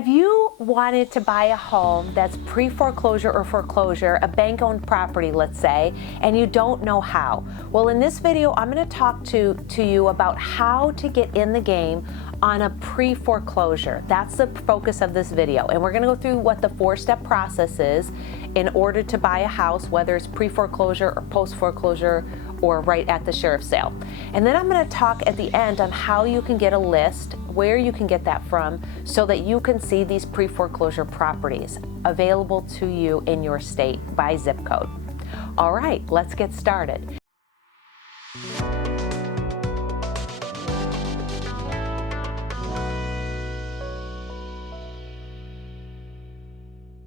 Have you wanted to buy a home that's pre-foreclosure or foreclosure, a bank-owned property, let's say, and you don't know how? Well, in this video, I'm going to talk to you about how to get in the game on a pre-foreclosure. That's the focus of this video. And we're going to go through what the four-step process is in order to buy a house, whether it's pre-foreclosure or post-foreclosure or right at the sheriff's sale. And then I'm going to talk at the end on how you can get a list, where you can get that from, so that you can see these pre-foreclosure properties available to you in your state by zip code. All right, let's get started.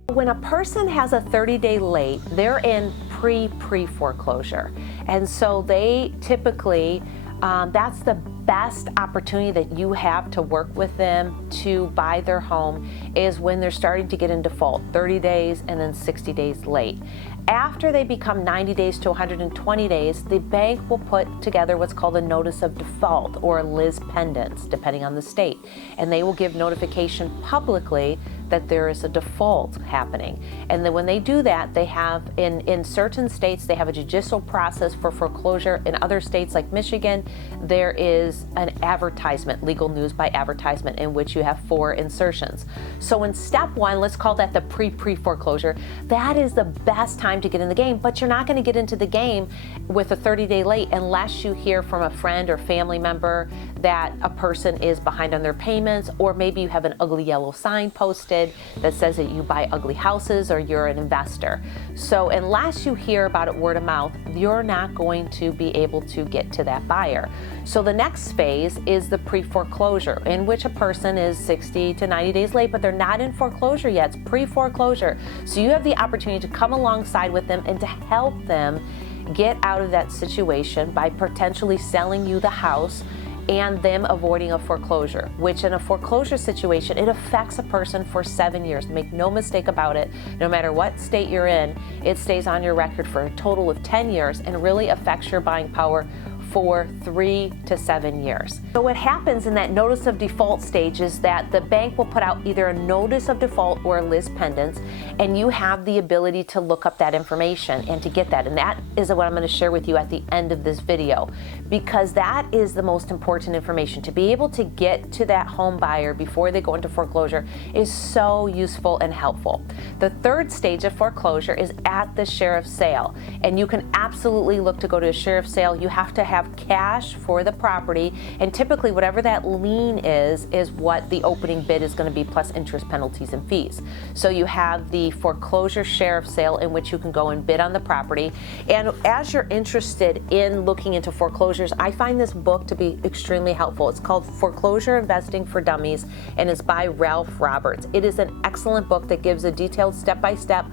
When a person has a 30-day late, they're in pre-foreclosure. And so they typically, that's the best opportunity that you have to work with them to buy their home is when they're starting to get in default, 30 days and then 60 days late. After they become 90 days to 120 days, the bank will put together what's called a notice of default or a lis pendens, depending on the state. And they will give notification publicly that there is a default happening. And then when they do that, they have, in certain states, they have a judicial process for foreclosure. In other states like Michigan, there is an advertisement, legal news by advertisement, in which you have 4 insertions. So in step 1, let's call that the pre-foreclosure, that is the best time to get in the game, but you're not going to get into the game with a 30-day late unless you hear from a friend or family member that a person is behind on their payments, or maybe you have an ugly yellow sign posted that says that you buy ugly houses or you're an investor. So unless you hear about it word of mouth, you're not going to be able to get to that buyer. So the next phase is the pre-foreclosure, in which a person is 60 to 90 days late, but they're not in foreclosure yet. It's pre-foreclosure. So you have the opportunity to come alongside with them and to help them get out of that situation by potentially selling you the house and them avoiding a foreclosure, which in a foreclosure situation, it affects a person for 7 years. Make no mistake about it. No matter what state you're in, it stays on your record for a total of 10 years and really affects your buying power for 3 to 7 years. So what happens in that notice of default stage is that the bank will put out either a notice of default or a lis pendens, and you have the ability to look up that information and to get that. And that is what I'm going to share with you at the end of this video, because that is the most important information. To be able to get to that home buyer before they go into foreclosure is so useful and helpful. The third stage of foreclosure is at the sheriff's sale, and you can absolutely look to go to a sheriff's sale. You have to have cash for the property, and typically whatever that lien is what the opening bid is going to be, plus interest, penalties, and fees. So you have the foreclosure sheriff's sale, in which you can go and bid on the property. And as you're interested in looking into foreclosures, I find this book to be extremely helpful. It's called Foreclosure Investing for Dummies, and it's by Ralph Roberts. It is an excellent book that gives a detailed step-by-step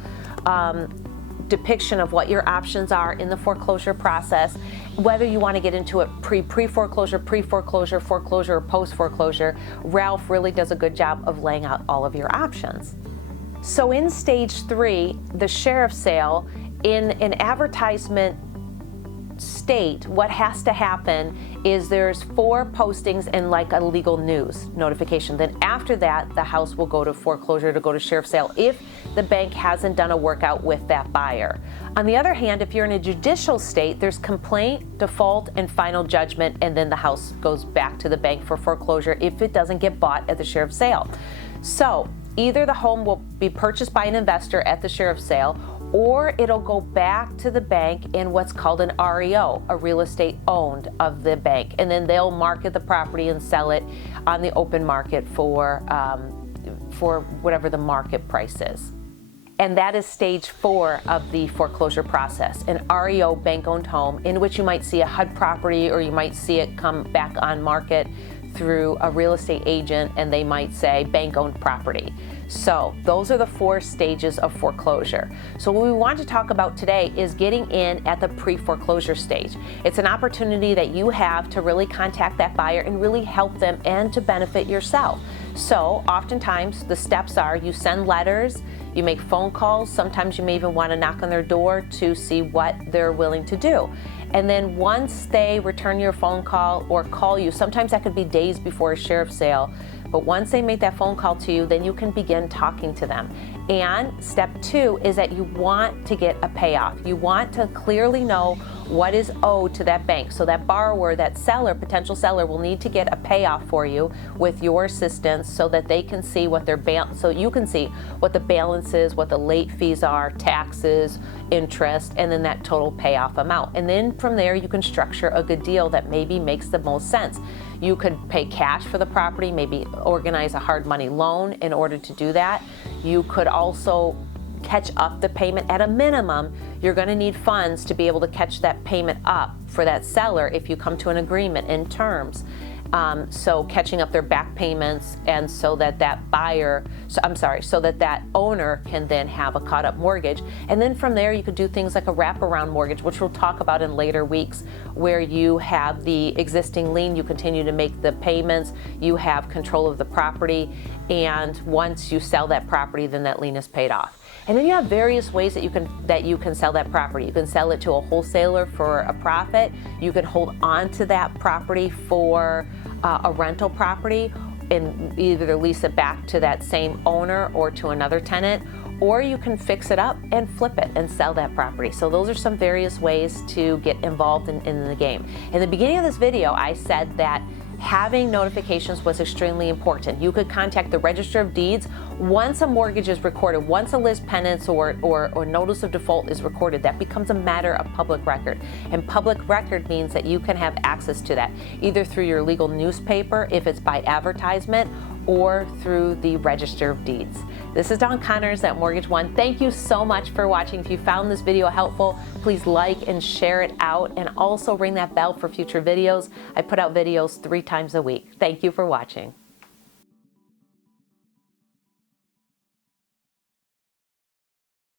depiction of what your options are in the foreclosure process, whether you want to get into it pre-foreclosure, foreclosure, or post-foreclosure. Ralph really does a good job of laying out all of your options. So in stage 3, the sheriff's sale, in an advertisement state, what has to happen is there's 4 postings and like a legal news notification. Then after that, the house will go to foreclosure to go to sheriff's sale if the bank hasn't done a workout with that buyer. On the other hand, if you're in a judicial state, there's complaint, default, and final judgment, and then the house goes back to the bank for foreclosure if it doesn't get bought at the sheriff's sale. So either the home will be purchased by an investor at the sheriff's sale, or it'll go back to the bank in what's called an REO, a real estate owned of the bank, and then they'll market the property and sell it on the open market for whatever the market price is. And that is stage 4 of the foreclosure process, an REO, bank-owned home, in which you might see a HUD property, or you might see it come back on market through a real estate agent, and they might say bank-owned property. So those are the 4 stages of foreclosure. So what we want to talk about today is getting in at the pre-foreclosure stage. It's an opportunity that you have to really contact that buyer and really help them and to benefit yourself. So oftentimes the steps are you send letters, you make phone calls, sometimes you may even want to knock on their door to see what they're willing to do. And then once they return your phone call or call you, sometimes that could be days before a sheriff's sale, But once they make that phone call to you, then you can begin talking to them. And step 2 is that you want to get a payoff. You want to clearly know what is owed to that bank. So that borrower, that seller, potential seller, will need to get a payoff for you with your assistance so that they can see what their so you can see what the balance is, what the late fees are, taxes, interest, and then that total payoff amount. And then from there you can structure a good deal that maybe makes the most sense. You could pay cash for the property, maybe organize a hard money loan in order to do that. You could also catch up the payment. At a minimum, you're going to need funds to be able to catch that payment up for that seller if you come to an agreement in terms. So catching up their back payments, and so that so that that owner can then have a caught up mortgage. And then from there you could do things like a wraparound mortgage, which we'll talk about in later weeks, where you have the existing lien, you continue to make the payments, you have control of the property, and once you sell that property, then that lien is paid off. And then you have various ways that you can sell that property. You can sell it to a wholesaler for a profit. You can hold on to that property for a rental property and either lease it back to that same owner or to another tenant, or you can fix it up and flip it and sell that property. So those are some various ways to get involved in the game. In the beginning of this video, I said that having notifications was extremely important. You could contact the Register of Deeds once a mortgage is recorded, once a lis pendens or notice of default is recorded. That becomes a matter of public record. And public record means that you can have access to that, either through your legal newspaper, if it's by advertisement, or through the Register of Deeds. This is Dawn Connors at Mortgage One. Thank you so much for watching. If you found this video helpful, please like and share it out, and also ring that bell for future videos. I put out videos 3 times a week. Thank you for watching.